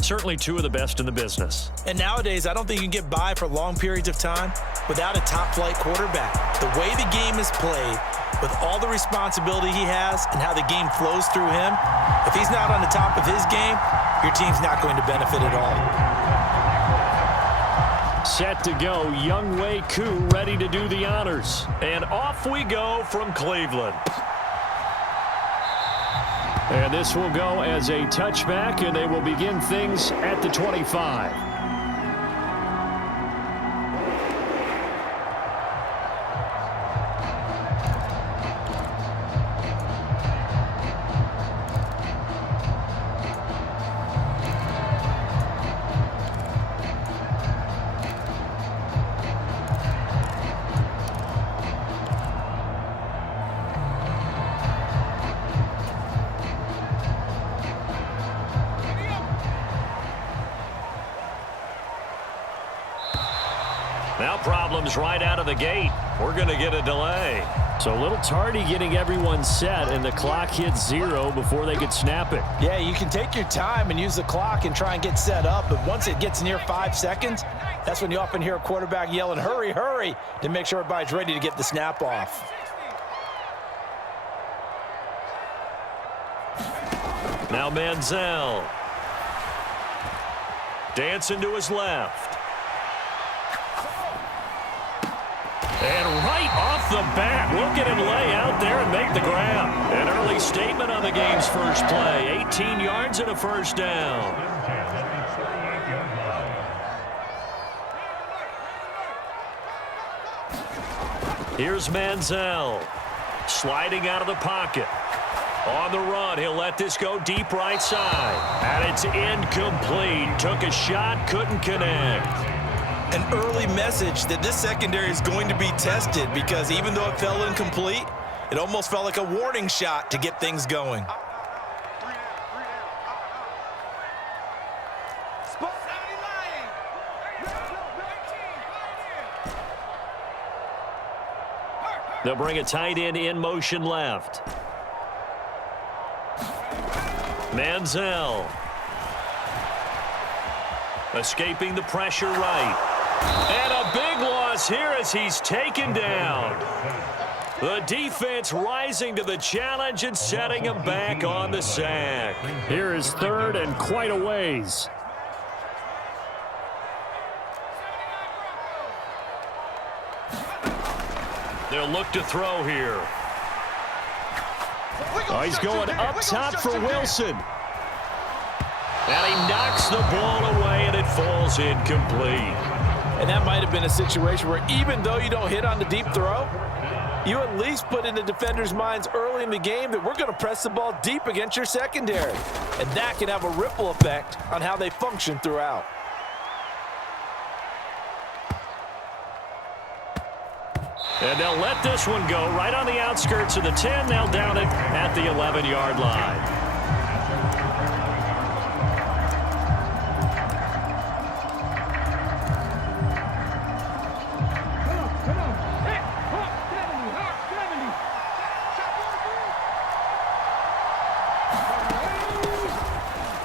Certainly two of the best in the business. And nowadays, I don't think you can get by for long periods of time without a top-flight quarterback. The way the game is played, with all the responsibility he has and how the game flows through him, if he's not on the top of his game, your team's not going to benefit at all. Set to go, Younghoe Koo ready to do the honors. And off we go from Cleveland. And this will go as a touchback, and they will begin things at the 25. Now problems right out of the gate. We're going to get a delay. So a little tardy getting everyone set, and the clock hits 0 before they could snap it. Yeah, you can take your time and use the clock and try and get set up, but once it gets near 5 seconds, that's when you often hear a quarterback yelling, hurry, hurry, to make sure everybody's ready to get the snap off. Now Manziel. Dancing to his left. And right off the bat, look at him lay out there and make the grab. An early statement on the game's first play. 18 yards and a first down. Here's Manziel. Sliding out of the pocket. On the run, he'll let this go deep right side. And it's incomplete. Took a shot, couldn't connect. An early message that this secondary is going to be tested, because even though it fell incomplete, it almost felt like a warning shot to get things going. They'll bring a tight end in motion left. Manziel. Escaping the pressure right. And a big loss here as he's taken down. The defense rising to the challenge and setting him back on the sack. Here is third and quite a ways. They'll look to throw here. Oh, he's going up top for Wilson. And he knocks the ball away, and it falls incomplete. And that might have been a situation where even though you don't hit on the deep throw, you at least put in the defender's minds early in the game that we're going to press the ball deep against your secondary. And that can have a ripple effect on how they function throughout. And they'll let this one go right on the outskirts of the 10. They'll down it at the 11-yard line.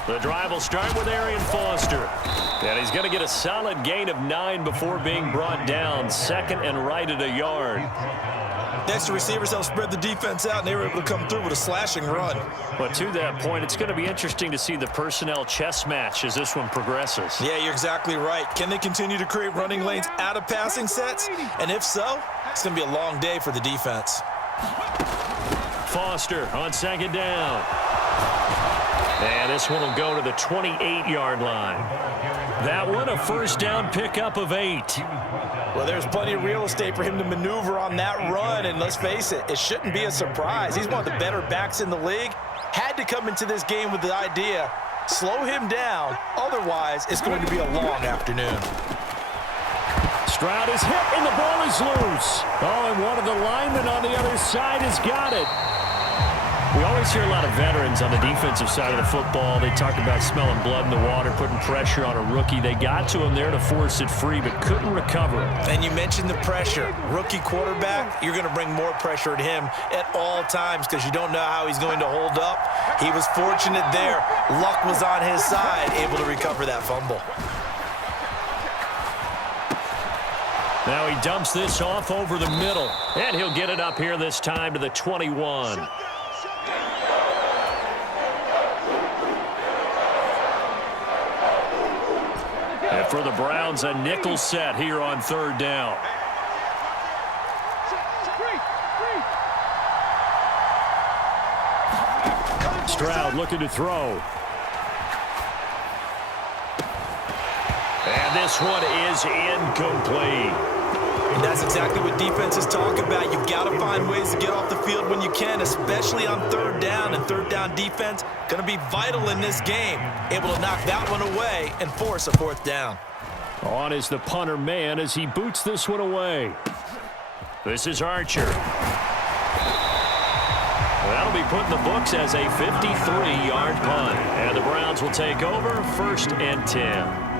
The drive will start with Arian Foster. And he's going to get a solid gain of 9 before being brought down. Second and right at a yard. Next, the receivers helped spread the defense out, and they were able to come through with a slashing run. But to that point, it's going to be interesting to see the personnel chess match as this one progresses. Yeah, you're exactly right. Can they continue to create running lanes out of passing sets? And if so, it's going to be a long day for the defense. Foster on second down. And this one will go to the 28-yard line. That one a first down pickup of 8. Well, there's plenty of real estate for him to maneuver on that run, and let's face it, it shouldn't be a surprise. He's one of the better backs in the league. Had to come into this game with the idea, slow him down, otherwise it's going to be a long afternoon. Stroud is hit, and the ball is loose. Oh, and one of the linemen on the other side has got it. We always hear a lot of veterans on the defensive side of the football. They talk about smelling blood in the water, putting pressure on a rookie. They got to him there to force it free, but couldn't recover. And you mentioned the pressure. Rookie quarterback, you're going to bring more pressure at him at all times because you don't know how he's going to hold up. He was fortunate there. Luck was on his side, able to recover that fumble. Now he dumps this off over the middle, and he'll get it up here this time to the 21. And for the Browns, a nickel set here on third down. Stroud looking to throw. And this one is incomplete. And that's exactly what defenses talk about. You've got to find ways to get off the field when you can, especially on third down. And third down defense going to be vital in this game. Able to knock that one away and force a fourth down. On is the punter man as he boots this one away. This is Archer. That'll be put in the books as a 53-yard punt. And the Browns will take over 1st and 10.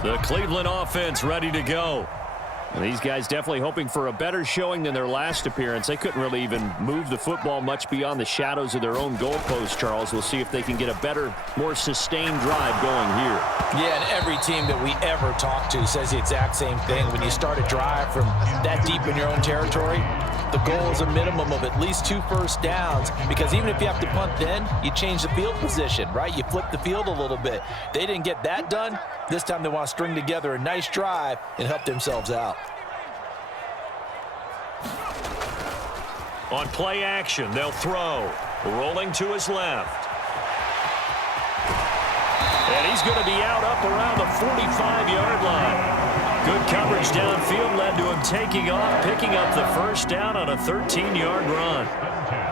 The Cleveland offense ready to go. And these guys definitely hoping for a better showing than their last appearance. They couldn't really even move the football much beyond the shadows of their own goalpost, Charles. We'll see if they can get a better, more sustained drive going here. Yeah, and every team that we ever talk to says the exact same thing. When you start a drive from that deep in your own territory, the goal is a minimum of at least 2 first downs, because even if you have to punt then, you change the field position, right? You flip the field a little bit. They didn't get that done. This time they want to string together a nice drive and help themselves out. On play action, they'll throw. Rolling to his left. And he's going to be out up around the 45-yard line. Good coverage downfield led to him taking off, picking up the first down on a 13-yard run.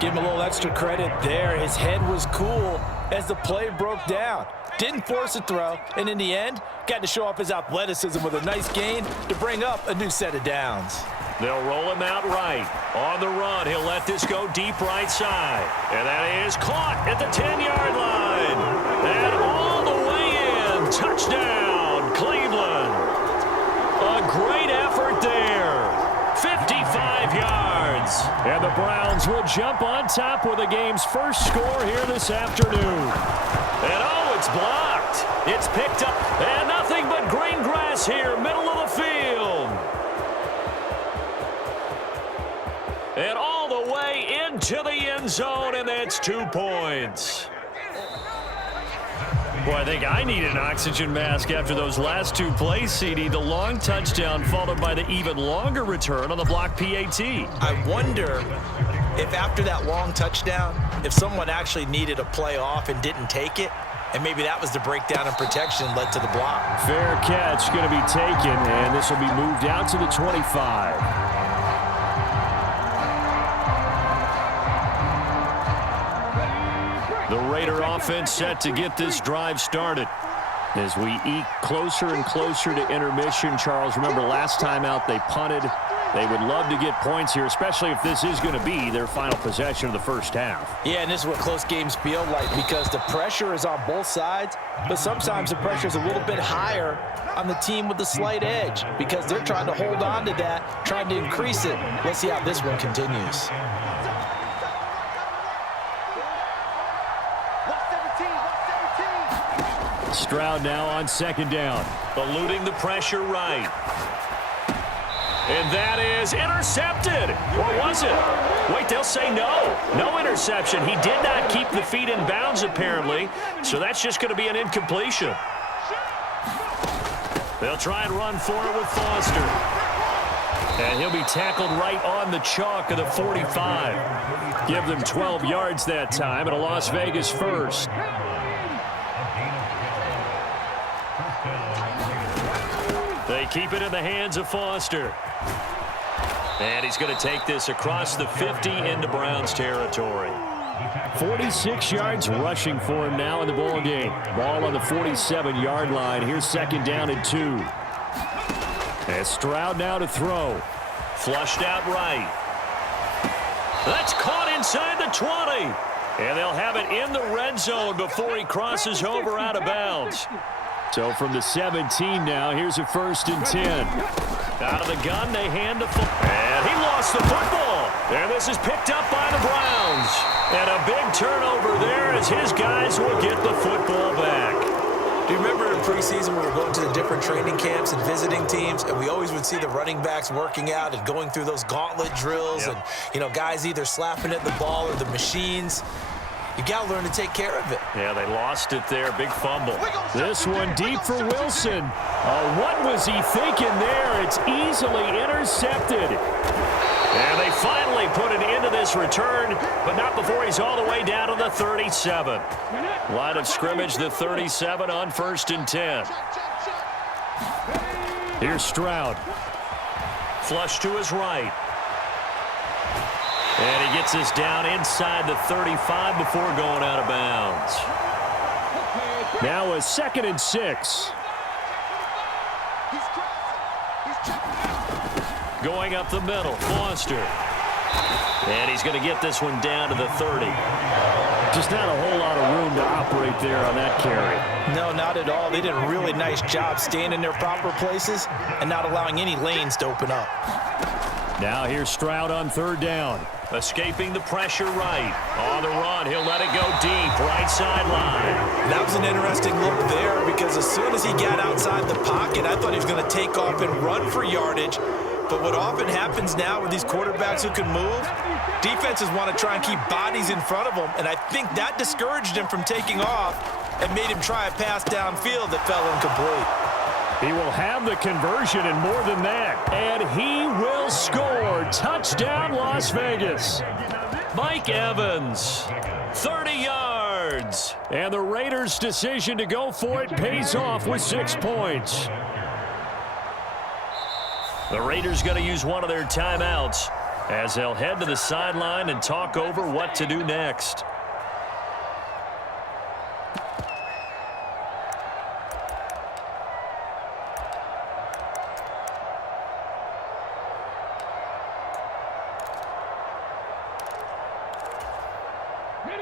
Give him a little extra credit there. His head was cool as the play broke down. Didn't force a throw, and in the end, got to show off his athleticism with a nice gain to bring up a new set of downs. They'll roll him out right. On the run, he'll let this go deep right side. And that is caught at the 10-yard line. And all the way in. Touchdown, Cleveland. A great effort there. 55 yards. And the Browns will jump on top with the game's first score here this afternoon. And oh, it's blocked. It's picked up. And nothing but green grass here, middle of the field. And all the way into the end zone, and that's 2 points. Boy, I think I need an oxygen mask after those last 2 plays, CD. The long touchdown followed by the even longer return on the block PAT. I wonder if after that long touchdown, if someone actually needed a play off and didn't take it, and maybe that was the breakdown in protection led to the block. Fair catch going to be taken, and this will be moved out to the 25. The Raider offense set to get this drive started. As we eke closer and closer to intermission, Charles, remember last time out they punted. They would love to get points here, especially if this is going to be their final possession of the first half. Yeah, and this is what close games feel like, because the pressure is on both sides, but sometimes the pressure is a little bit higher on the team with the slight edge because they're trying to hold on to that, trying to increase it. Let's see how this one continues. Stroud now on second down, eluding the pressure right. And that is intercepted. Or was it? Wait, they'll say no. No interception. He did not keep the feet in bounds, apparently. So that's just going to be an incompletion. They'll try and run for it with Foster. And he'll be tackled right on the chalk of the 45. Give them 12 yards that time, and a Las Vegas first. They keep it in the hands of Foster. And he's going to take this across the 50 into Browns territory. 46 yards rushing for him now in the ball game. Ball on the 47-yard line. Here's second down and 2. And Stroud now to throw. Flushed out right. That's caught inside the 20. And they'll have it in the red zone before he crosses over out of bounds. So from the 17 now, here's a 1st and 10. Out of the gun, they hand the football. And he lost the football. And this is picked up by the Browns. And a big turnover there as his guys will get the football back. Do you remember in preseason we were going to the different training camps and visiting teams, and we always would see the running backs working out and going through those gauntlet drills, and, you know, guys either slapping at the ball or the machines. You got to learn to take care of it. Yeah, they lost it there. Big fumble. This one deep for Wilson. What was he thinking there? It's easily intercepted. And they finally put it into this return, but not before he's all the way down to the 37. Line of scrimmage, the 37 on 1st and 10. Here's Stroud. Flush to his right. And he gets this down inside the 35 before going out of bounds. Now a 2nd and 6. Going up the middle, Foster. And he's going to get this one down to the 30. Just not a whole lot of room to operate there on that carry. No, not at all. They did a really nice job staying in their proper places and not allowing any lanes to open up. Now here's Stroud on 3rd down. Escaping the pressure right. On the run, he'll let it go deep, right sideline. That was an interesting look there because as soon as he got outside the pocket, I thought he was going to take off and run for yardage. But what often happens now with these quarterbacks who can move, defenses want to try and keep bodies in front of them, and I think that discouraged him from taking off and made him try a pass downfield that fell incomplete. He will have the conversion and more than that. And he will score. Touchdown, Las Vegas. Mike Evans, 30 yards. And the Raiders' decision to go for it pays off with 6 points. The Raiders going to use one of their timeouts as they'll head to the sideline and talk over what to do next.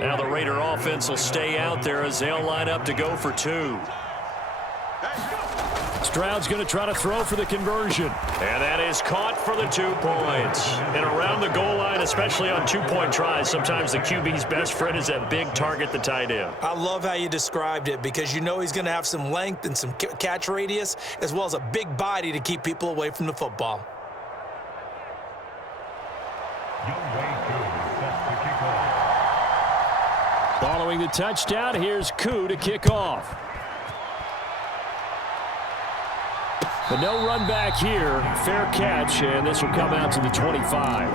Now the Raider offense will stay out there as they'll line up to go for 2. Stroud's going to try to throw for the conversion. And that is caught for the 2 points. And around the goal line, especially on 2-point tries, sometimes the QB's best friend is that big target, the tight end. I love how you described it because you know he's going to have some length and some catch radius as well as a big body to keep people away from the football. Following the touchdown, here's Koo to kick off. But no run back here. Fair catch, and this will come out to the 25.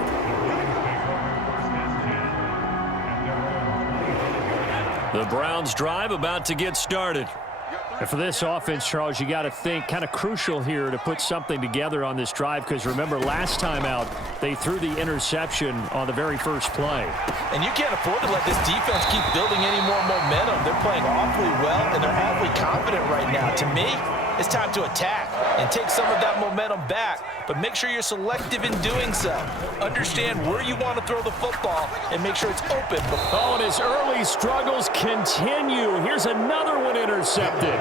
The Browns drive about to get started. And for this offense, Charles, you got to think kind of crucial here to put something together on this drive because remember last time out they threw the interception on the very first play. And you can't afford to let this defense keep building any more momentum. They're playing awfully well and they're awfully confident right now. To me, it's time to attack and take some of that momentum back, but make sure you're selective in doing so. Understand where you want to throw the football and make sure it's open. Oh, and his early struggles continue. Here's another one intercepted.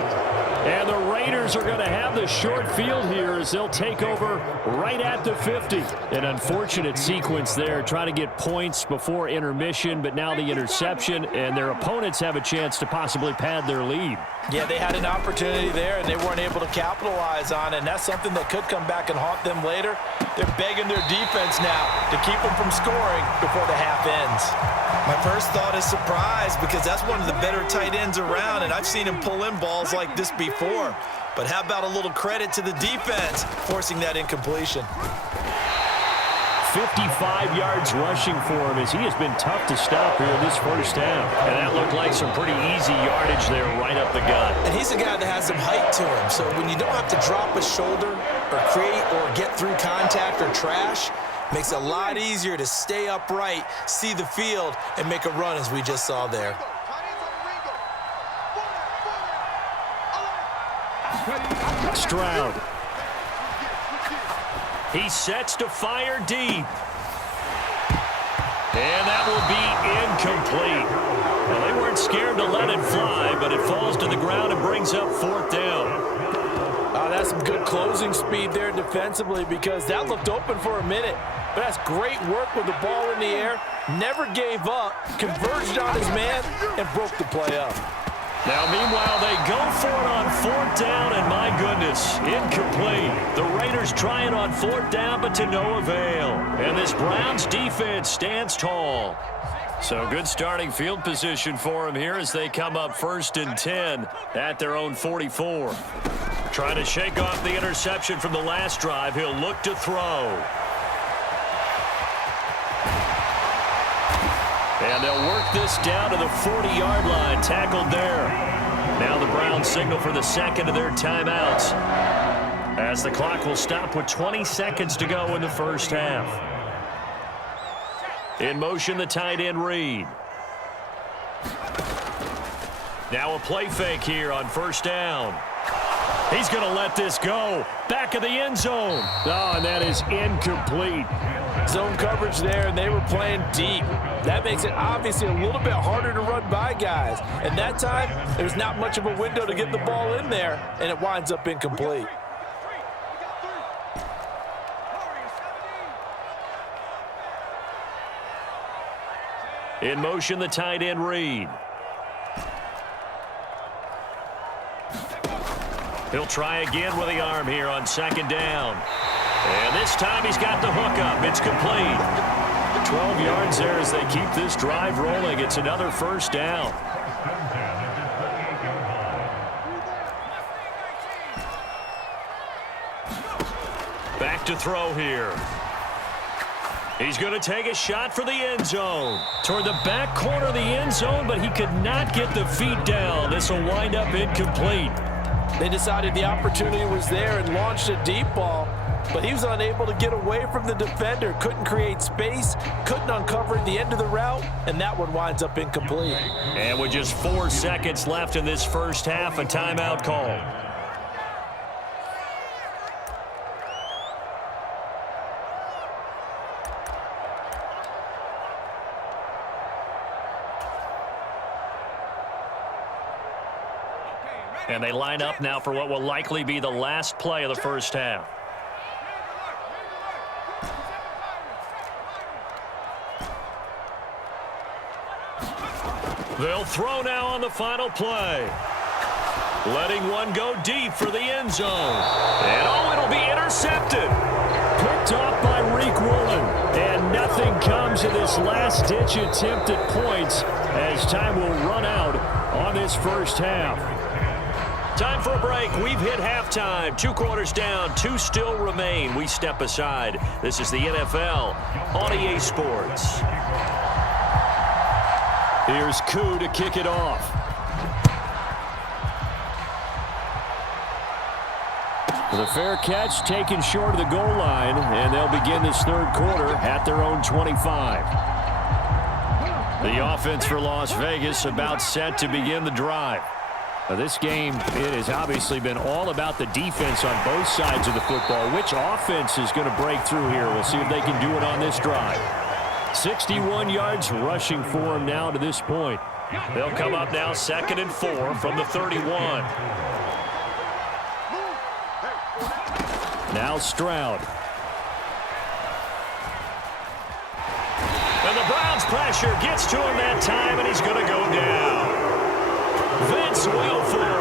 And the Raiders are going to have the short field here as they'll take over right at the 50. An unfortunate sequence there, trying to get points before intermission, but now the interception, and their opponents have a chance to possibly pad their lead. Yeah, they had an opportunity there, and they weren't able to capitalize on it, and that's something that could come back and haunt them later. They're begging their defense now to keep them from scoring before the half ends. My first thought is surprise because that's one of the better tight ends around, and I've seen him pull in balls like this before. But how about a little credit to the defense forcing that incompletion? 55 yards rushing for him as he has been tough to stop here in this first half. And that looked like some pretty easy yardage there right up the gut. And he's a guy that has some height to him. So when you don't have to drop a shoulder or create or get through contact or trash, makes it a lot easier to stay upright, see the field, and make a run as we just saw there. Stroud. He sets to fire deep. And that will be incomplete. Well, they weren't scared to let it fly, but it falls to the ground and brings up 4th down. That's some good closing speed there defensively, because that looked open for a minute. But that's great work with the ball in the air. Never gave up, converged on his man, and broke the play up. Now, meanwhile, they go for it on 4th down, and my goodness, incomplete. The Raiders try it on 4th down, but to no avail. And this Browns defense stands tall. So good starting field position for him here as they come up 1st and 10 at their own 44. Trying to shake off the interception from the last drive. He'll look to throw. And they'll work this down to the 40-yard line, tackled there. Now the Browns signal for the second of their timeouts, as the clock will stop with 20 seconds to go in the first half. In motion, the tight end Reed. Now a play fake here on 1st down. He's going to let this go. Back of the end zone. Oh, and that is incomplete. Zone coverage there, and they were playing deep. That makes it obviously a little bit harder to run by guys. And that time, there's not much of a window to get the ball in there, and it winds up incomplete. In motion, the tight end Reed. He'll try again with the arm here on 2nd down. And this time he's got the hook up. It's complete. 12 yards there as they keep this drive rolling. It's another 1st down. Back to throw here. He's going to take a shot for the end zone. Toward the back corner of the end zone, but he could not get the feet down. This will wind up incomplete. They decided the opportunity was there and launched a deep ball, but he was unable to get away from the defender, couldn't create space, couldn't uncover at the end of the route, and that one winds up incomplete. And with just 4 seconds left in this first half, a timeout call. And they line up now for what will likely be the last play of the first half. They'll throw now on the final play. Letting one go deep for the end zone. And oh, it'll be intercepted. Picked off by Reek Woolen. And nothing comes of this last-ditch attempt at points as time will run out on this first half. Time for a break. We've hit halftime. 2 quarters down, 2 still remain. We step aside. This is the NFL on EA Sports. Here's Koo to kick it off. The fair catch taken short of the goal line, and they'll begin this 3rd quarter at their own 25. The offense for Las Vegas about set to begin the drive. This game, it has obviously been all about the defense on both sides of the football. Which offense is going to break through here? We'll see if they can do it on this drive. 61 yards rushing for him now to this point. They'll come up now 2nd and 4 from the 31. Now Stroud. And the Browns pressure gets to him that time, and he's going to go down. Vince Wilfork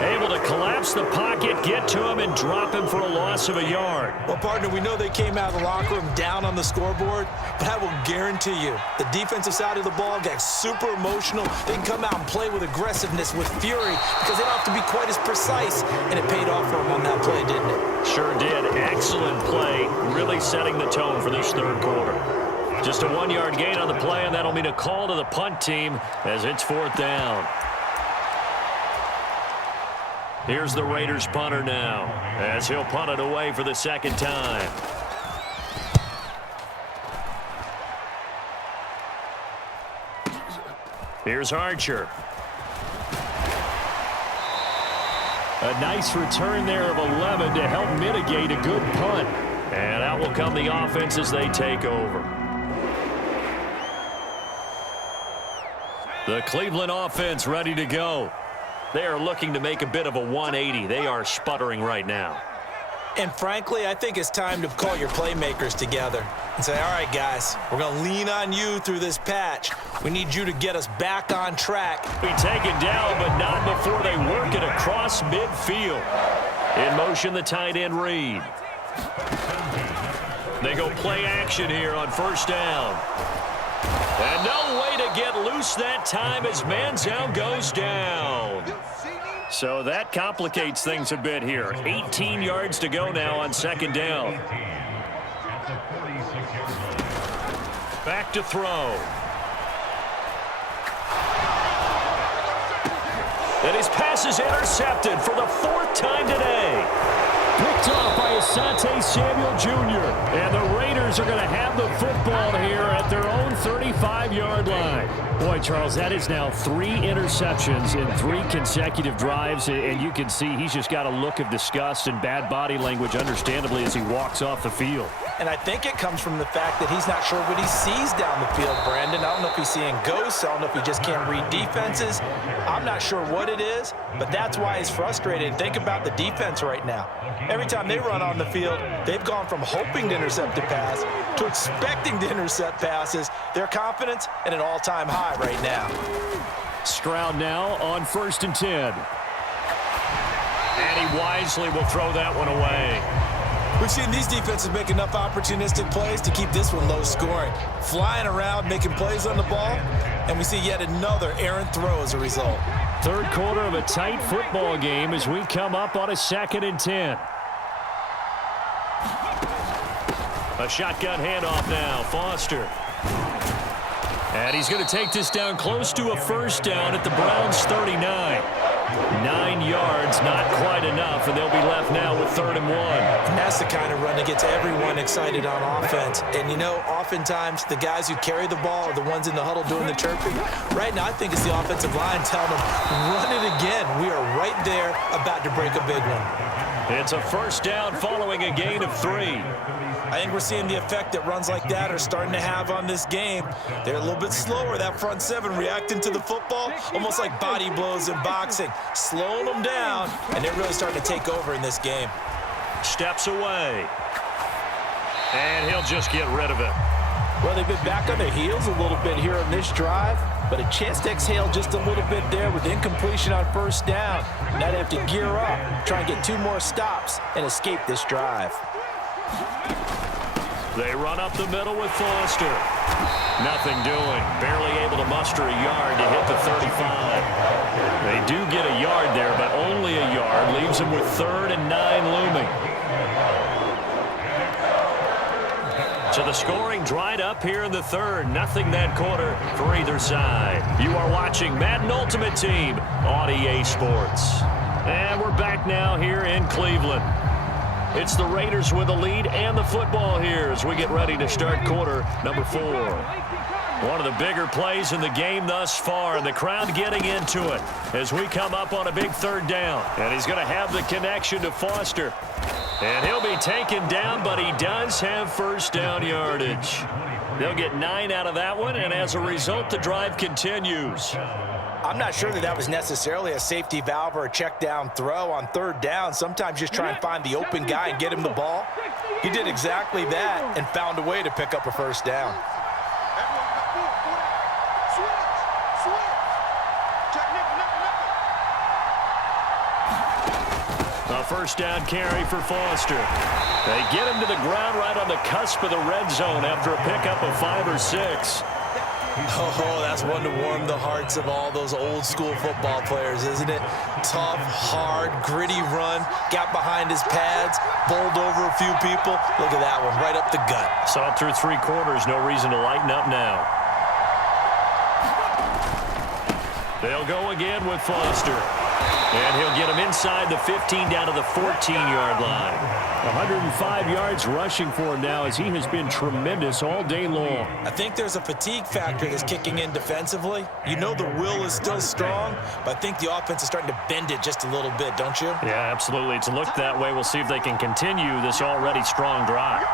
able to collapse the pocket, get to him, and drop him for a loss of a yard. Well, partner, we know they came out of the locker room down on the scoreboard, but I will guarantee you the defensive side of the ball got super emotional. They can come out and play with aggressiveness, with fury, because they don't have to be quite as precise, and it paid off for them on that play, didn't it? Sure did. Excellent play, really setting the tone for this 3rd quarter. Just a 1-yard gain on the play, and that'll mean a call to the punt team as it's 4th down. Here's the Raiders punter now, as he'll punt it away for the 2nd time. Here's Archer. A nice return there of 11 to help mitigate a good punt. And out will come the offense as they take over. The Cleveland offense ready to go. They are looking to make a bit of a 180. They are sputtering right now. And frankly, I think it's time to call your playmakers together and say, all right, guys, we're going to lean on you through this patch. We need you to get us back on track. Be taken down, but not before they work it across midfield. In motion, the tight end read. They go play action here on first down. And no way to get loose that time as Manziel goes down. So that complicates things a bit here. 18 yards to go now on second down. Back to throw. And his pass is intercepted for the fourth time today. Picked off by Asante Samuel Jr. And the Raiders are going to have the football here at their own 35-yard line. Boy, Charles, that is now 3 interceptions in 3 consecutive drives, and you can see he's just got a look of disgust and bad body language, understandably, as he walks off the field. And I think it comes from the fact that he's not sure what he sees down the field, Brandon. I don't know if he's seeing ghosts. I don't know if he just can't read defenses. I'm not sure what it is, but that's why he's frustrated. Think about the defense right now. Every time they run on the field, they've gone from hoping to intercept a pass to expecting to intercept passes. Their confidence at an all-time high right now. Stroud now on 1st and 10. And he wisely will throw that one away. We've seen these defenses make enough opportunistic plays to keep this one low scoring. Flying around, making plays on the ball, and we see yet another errant throw as a result. Third quarter of a tight football game as we come up on a 2nd and 10. A shotgun handoff now, Foster. And he's going to take this down close to a first down at the Browns' 39. 9 yards, not quite enough, and they'll be left now with 3rd and 1. And that's the kind of run that gets everyone excited on offense. And, you know, oftentimes the guys who carry the ball are the ones in the huddle doing the chirping. Right now, I think it's the offensive line telling them, run it again. We are right there about to break a big one. It's a first down following a gain of 3. I think we're seeing the effect that runs like that are starting to have on this game. They're a little bit slower, that front 7, reacting to the football, almost like body blows in boxing, slowing them down, and they're really starting to take over in this game. Steps away. And he'll just get rid of it. Well, they've been back on their heels a little bit here on this drive, but a chance to exhale just a little bit there with incompletion on first down. Now they have to gear up, try and get 2 more stops, and escape this drive. They run up the middle with Foster. Nothing doing. Barely able to muster a yard to hit the 35. They do get a yard there, but only a yard. Leaves them with 3rd and 9 looming. So the scoring dried up here in the 3rd. Nothing that quarter for either side. You are watching Madden Ultimate Team on EA Sports. And we're back now here in Cleveland. It's the Raiders with the lead and the football here as we get ready to start quarter number 4. One of the bigger plays in the game thus far, and the crowd getting into it as we come up on a big 3rd down. And he's going to have the connection to Foster. And he'll be taken down, but he does have first down yardage. They'll get 9 out of that one, and as a result, the drive continues. I'm not sure that was necessarily a safety valve or a check down throw on 3rd down. Sometimes just try and find the open guy and get him the ball. He did exactly that and found a way to pick up a first down. A first down carry for Foster. They get him to the ground right on the cusp of the red zone after a pickup of 5 or 6. Oh, that's one to warm the hearts of all those old school football players, isn't it? Tough, hard, gritty run, got behind his pads, bowled over a few people. Look at that one, right up the gut. Saw it through 3 quarters, no reason to lighten up now. They'll go again with Foster. And he'll get him inside the 15 down to the 14-yard line. 105 yards rushing for him now as he has been tremendous all day long. I think there's a fatigue factor that's kicking in defensively. You know the will is still strong, but I think the offense is starting to bend it just a little bit, don't you? Yeah, absolutely. It's looked that way. We'll see if they can continue this already strong drive.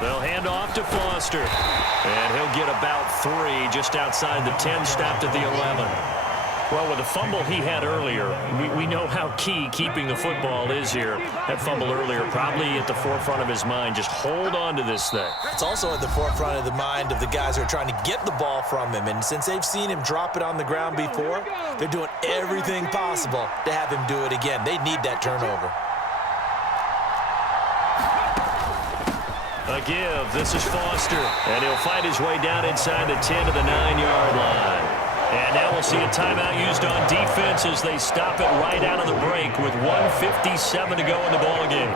They'll hand off to Foster. And he'll get about 3 just outside the 10, stopped at the 11. Well, with the fumble he had earlier, we know how key keeping the football is here. That fumble earlier probably at the forefront of his mind. Just hold on to this thing. It's also at the forefront of the mind of the guys who are trying to get the ball from him. And since they've seen him drop it on the ground before, they're doing everything possible to have him do it again. They need that turnover. A give. This is Foster. And he'll fight his way down inside the 10 to the 9-yard line. And now we'll see a timeout used on defense as they stop it right out of the break with 1:57 to go in the ballgame.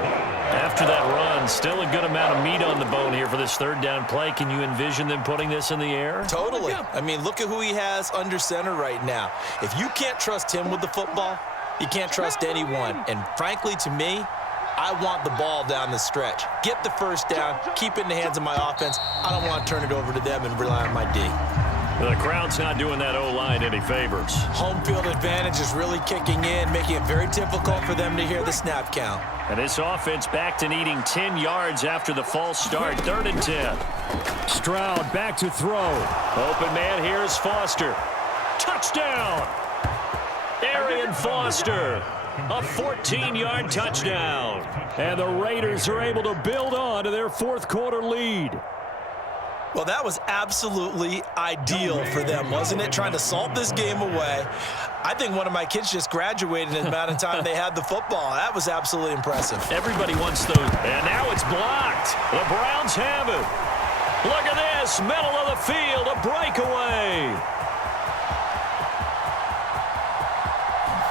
After that run, still a good amount of meat on the bone here for this third down play. Can you envision them putting this in the air? Totally. I mean, look at who he has under center right now. If you can't trust him with the football, you can't trust anyone. And frankly, to me, I want the ball down the stretch. Get the first down, keep it in the hands of my offense. I don't want to turn it over to them and rely on my D. The crowd's not doing that O-line any favors. Home field advantage is really kicking in, making it very difficult for them to hear the snap count. And this offense back to needing 10 yards after the false start. 3rd and 10. Stroud back to throw. Open man, here's Foster. Touchdown! Arian Foster. A 14-yard touchdown. And the Raiders are able to build on to their fourth-quarter lead. Well, that was absolutely ideal for them, wasn't it? Trying to salt this game away. I think one of my kids just graduated in the amount of time they had the football. That was absolutely impressive. Everybody wants those. And now it's blocked. The Browns have it. Look at this. Middle of the field. A breakaway.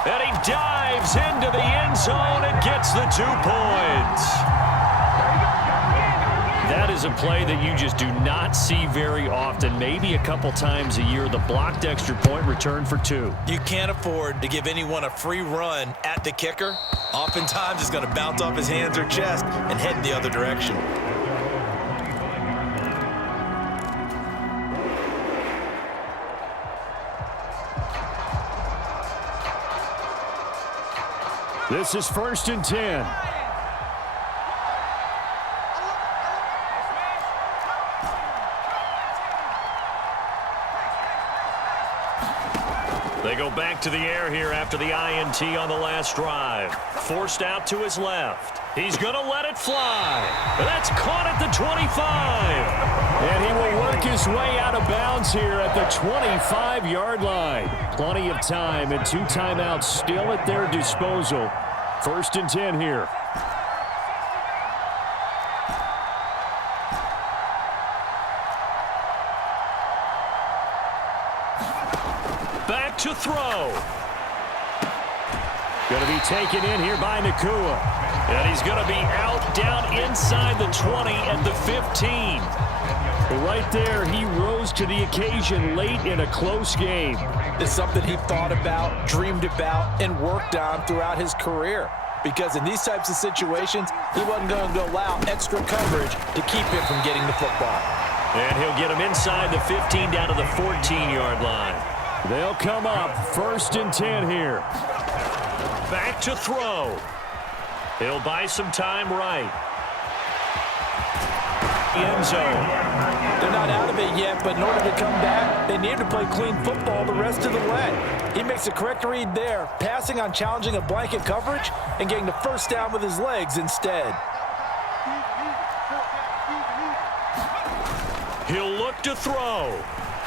And he dives into the end zone and gets the 2 points. That is a play that you just do not see very often. Maybe a couple times a year, the blocked extra point return for 2. You can't afford to give anyone a free run at the kicker. Oftentimes, it's going to bounce off his hands or chest and head in the other direction. This is 1st and 10. They go back to the air here after the INT on the last drive. Forced out to his left. He's going to let it fly. That's caught at the 25. And he will work his way out of bounds here at the 25-yard line. Plenty of time and 2 timeouts still at their disposal. 1st and 10 here. Back to throw. Going to be taken in here by Nakua. And he's going to be out down inside the 20 at the 15. Right there, he rose to the occasion late in a close game. It's something he thought about, dreamed about, and worked on throughout his career. Because in these types of situations, he wasn't going to allow extra coverage to keep him from getting the football. And he'll get him inside the 15 down to the 14-yard line. They'll come up 1st and 10 here. Back to throw. He'll buy some time right. End zone. They're not out of it yet, but in order to come back, they need to play clean football the rest of the way. He makes a correct read there, passing on challenging a blanket coverage and getting the first down with his legs instead. He'll look to throw.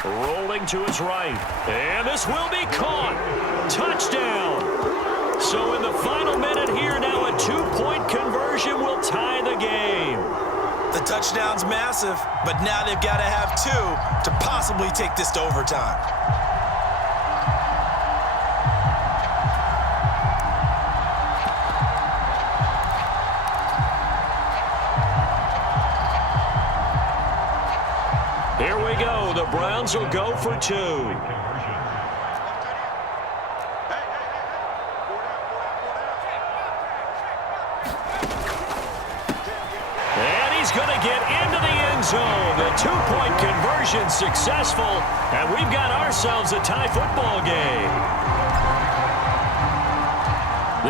Rolling to his right. And this will be caught. Touchdown. So in the final minute here now, a 2-point conversion will tie the game. The touchdown's massive, but now they've got to have 2 to possibly take this to overtime. the Browns will go for 2. And he's going to get into the end zone. The two-point conversion successful, and we've got ourselves a tie football game.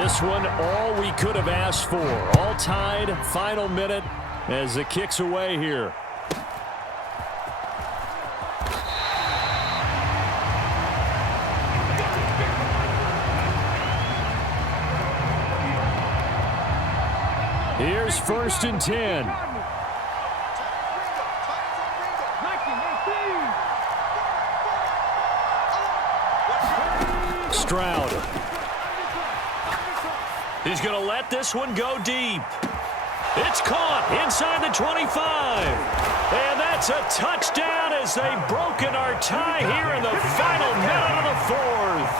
This one, all we could have asked for. All tied, final minute as the kick's away here. Here's 1st and 10. Stroud. He's going to let this one go deep. It's caught inside the 25. And that's a touchdown as they've broken our tie here in the final minute of the 4th.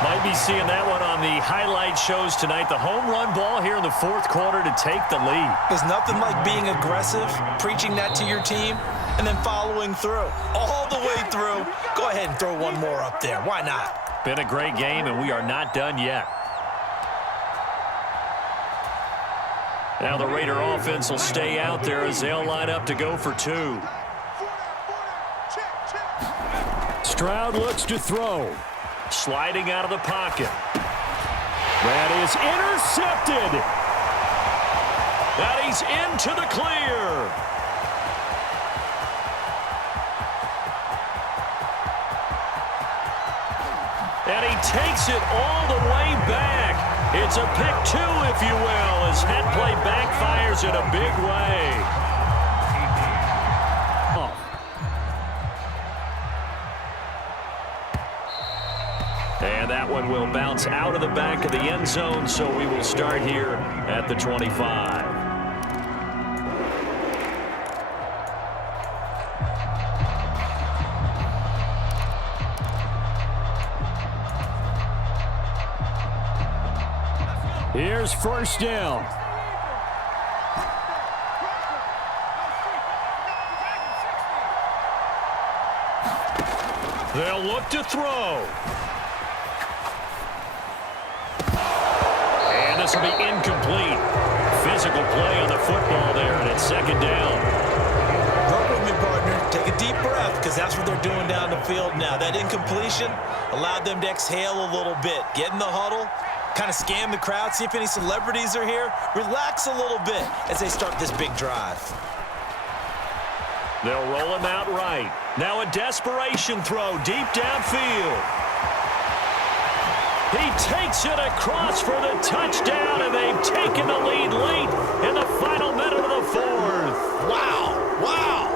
Might be seeing that one on the highlight shows tonight. The home run ball here in the 4th quarter to take the lead. There's nothing like being aggressive, preaching that to your team, and then following through. All the way through. Go ahead and throw one more up there. Why not? Been a great game, and we are not done yet. Now the Raider offense will stay out there as they'll line up to go for 2. Stroud looks to throw. Sliding out of the pocket. That is intercepted. And he's into the clear. And he takes it all the way back. It's a pick 2, if you will, as head play backfires in a big way. And that one will bounce out of the back of the end zone, so we will start here at the 25. Here's 1st down. They'll look to throw. And this will be incomplete. Physical play on the football there, and it's 2nd down. Work with me, partner. Take a deep breath, because that's what they're doing down the field now. That incompletion allowed them to exhale a little bit. Get in the huddle, kind of scan the crowd, see if any celebrities are here. Relax a little bit as they start this big drive. They'll roll him out right. Now a desperation throw deep downfield. He takes it across for the touchdown, and they've taken the lead late in the final minute of the 4th. Wow, wow.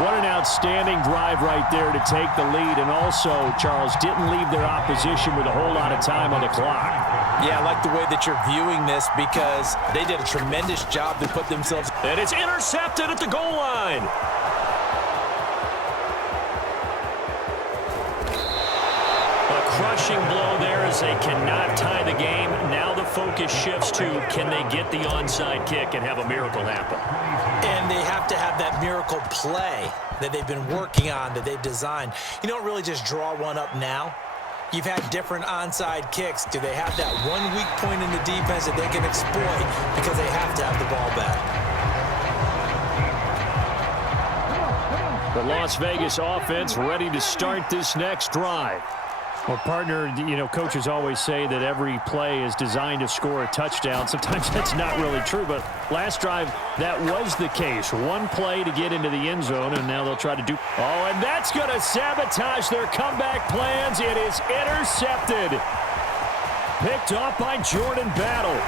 What an outstanding drive right there to take the lead, and also, Charles, didn't leave their opposition with a whole lot of time on the clock. Yeah, I like the way that you're viewing this because they did a tremendous job to put themselves. And it's intercepted at the goal line. A crushing blow there as they cannot tie the game. Now the focus shifts to, can they get the onside kick and have a miracle happen? And they have to have that miracle play that they've been working on, that they've designed. You don't really just draw one up now. You've had different onside kicks. Do they have that one weak point in the defense that they can exploit because they have to have the ball back? The Las Vegas offense ready to start this next drive. Well, partner, you know, coaches always say that every play is designed to score a touchdown. Sometimes that's not really true, but last drive, that was the case. One play to get into the end zone, and now they'll try to do. Oh, and that's going to sabotage their comeback plans. It is intercepted. Picked off by Jordan Battle.